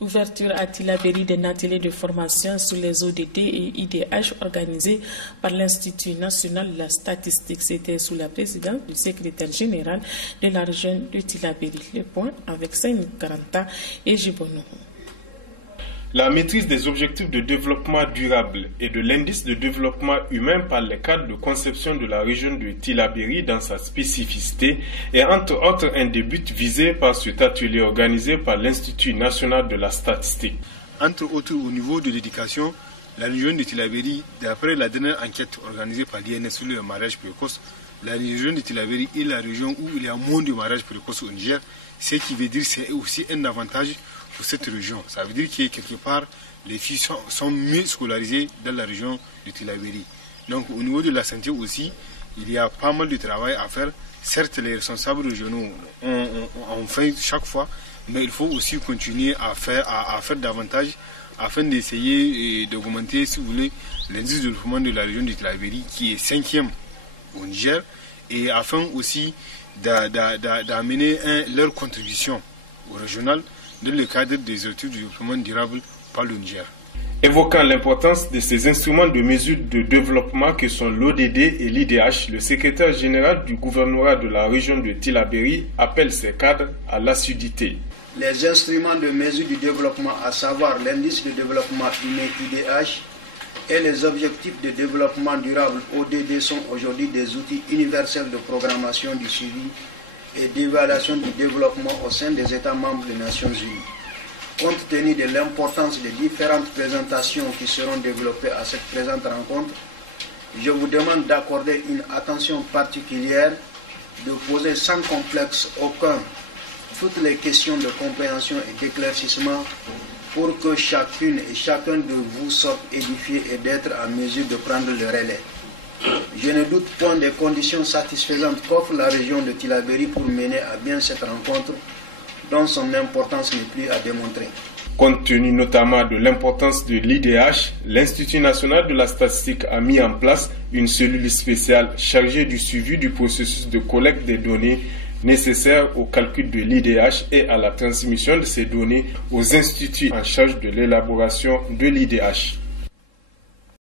Ouverture à Tillabéri d'un atelier de formation sur les ODD et IDH organisé par l'Institut national de la statistique. C'était sous la présidence du secrétaire général de la région de Tillabéri. Le point avec Saïd Karanta et Jibono. La maîtrise des objectifs de développement durable et de l'indice de développement humain par les cadres de conception de la région de Tillabéri dans sa spécificité est entre autres un des buts visés par cet atelier organisé par l'Institut national de la statistique. Entre autres, au niveau de l'éducation, la région de Tillabéri, d'après la dernière enquête organisée par l'INS sur le mariage précoce, la région de Tillabéri est la région où il y a moins de mariage précoce au Niger, ce qui veut dire que c'est aussi un avantage pour cette région. Ça veut dire que quelque part, les filles sont mieux scolarisées dans la région de Tillabéri. Donc au niveau de la santé aussi, il y a pas mal de travail à faire. Certes, les responsables régionaux ont fait chaque fois, mais il faut aussi continuer à faire davantage afin d'essayer d'augmenter, si vous voulez, l'indice de développement de la région de Tillabéri qui est 5e au Niger, et afin aussi d'amener leur contribution au régional dans le cadre des études de développement durable par le Niger. Évoquant l'importance de ces instruments de mesure de développement que sont l'ODD et l'IDH, le secrétaire général du gouvernorat de la région de Tillabéri appelle ses cadres à l'assiduité. Les instruments de mesure du développement, à savoir l'indice de développement humain IDH et les objectifs de développement durable ODD, sont aujourd'hui des outils universels de programmation du suivi et d'évaluation du développement au sein des États membres des Nations Unies. Compte tenu de l'importance des différentes présentations qui seront développées à cette présente rencontre, je vous demande d'accorder une attention particulière, de poser sans complexe aucun toutes les questions de compréhension et d'éclaircissement pour que chacune et chacun de vous sorte édifié et d'être en mesure de prendre le relais. Je ne doute point des conditions satisfaisantes qu'offre la région de Tillabéri pour mener à bien cette rencontre dont son importance n'est plus à démontrer. Compte tenu notamment de l'importance de l'IDH, l'Institut national de la statistique a mis en place une cellule spéciale chargée du suivi du processus de collecte des données nécessaires au calcul de l'IDH et à la transmission de ces données aux instituts en charge de l'élaboration de l'IDH.